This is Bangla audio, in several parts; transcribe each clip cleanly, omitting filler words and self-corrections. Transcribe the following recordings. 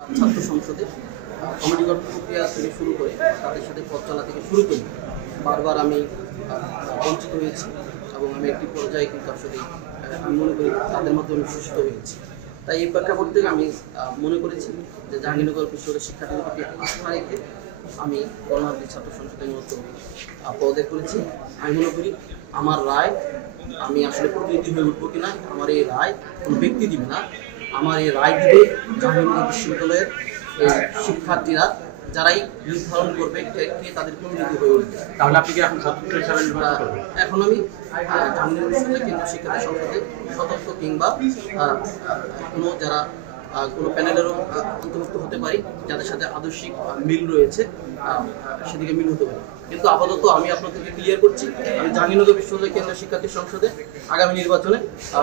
ছাত্র সংসদে কমিটি গঠন প্রক্রিয়া থেকে শুরু করে তাদের সাথে পথ চলা থেকে শুরু করে বারবার আমি বঞ্চিত হয়েছি এবং আমি একটি পর্যায়ে কিন্তু আসলে আমি মনে করি তাদের মধ্যে আমি শোষিত হয়েছি। তাই এই প্রেক্ষাপট থেকে আমি মনে করেছি যে জাহাঙ্গীরনগর বিশ্ববিদ্যালয়ের শিক্ষার্থীদের প্রতি আস্থা রেখে আমি গণতান্ত্রিক ছাত্র সংসদের মতো পদত্যাগ করেছি। আমি মনে করি আমার রায় আমি আসলে প্রতিনিধি হয়ে উঠবো কিনা, আমার এই রায় কোনো ব্যক্তি দিবে না, আমার এই রায় দিবে জাহাঙ্গীরনগর বিশ্ববিদ্যালয়ের শিক্ষার্থীরা, যারাই নির্ধারণ করবে কে তাদের প্রতিনিধি হয়ে উঠবে। তাহলে আপনি কি এখন সদস্য হিসাবে নির্বাচন করবেন? এখন আমি জাহাঙ্গীরনগর বিশ্ববিদ্যালয় কেন্দ্রীয় শিক্ষার্থী সংসদে সদস্য কিংবা কোনো যারা কোনো প্যানেলেরও অন্তর্ভুক্ত হতে পারি, যাদের সাথে আদর্শিক মিল রয়েছে সেদিকে মিল হতে পারে। কিন্তু আপাতত আমি আপনাদেরকে ক্লিয়ার করছি, আমি জাহাঙ্গীরনগর বিশ্ববিদ্যালয় কেন্দ্রীয় শিক্ষার্থী সংসদে আগামী নির্বাচনে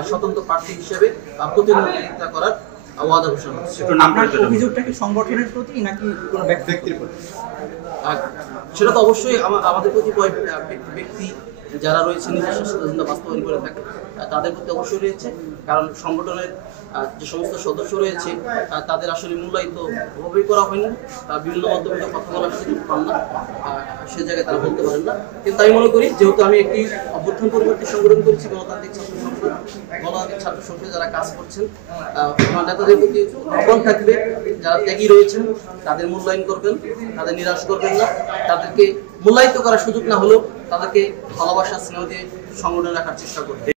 স্বতন্ত্র প্রার্থী হিসেবে প্রতিনিধিত্ব করার ওয়াদা ঘোষণা করছি। আপনার অভিযোগটা কি সংগঠনের প্রতি নাকি কোনো ব্যক্তির প্রতি? সেটা তো অবশ্যই আমাদের প্রতি ব্যক্তি যারা রয়েছে নিজস্ব স্বাধীনতা বাস্তবায়ন করে থাকে তাদের প্রতি অবশ্যই রয়েছে, কারণ সংগঠনের যে সমস্ত সদস্য রয়েছে তাদের আসলে মূল্যায়িত ওভাবেই করা হয়নি, বিভিন্ন মাধ্যমে কথা বলার সুযোগ পান না, সে জায়গায় তারা বলতে পারেন না। কিন্তু আমি মনে করি যেহেতু আমি একটি অভ্যুত্থান পরবর্তী সংগঠন করেছি গণতান্ত্রিক ছাত্র সংসদ, গণতান্ত্রিক ছাত্র সংসদে যারা কাজ করছেন আমার নেতাদের প্রতি আহ্বান থাকবে, যারা ত্যাগী রয়েছেন তাদের মূল্যায়ন করবেন, তাদের নিরাশ করবেন না, তাদেরকে মূল্যায়িত করার সুযোগ না হলেও তাদেরকে ভালোবাসা স্নেহ দিয়ে সংগঠনে রাখার চেষ্টা করবেন।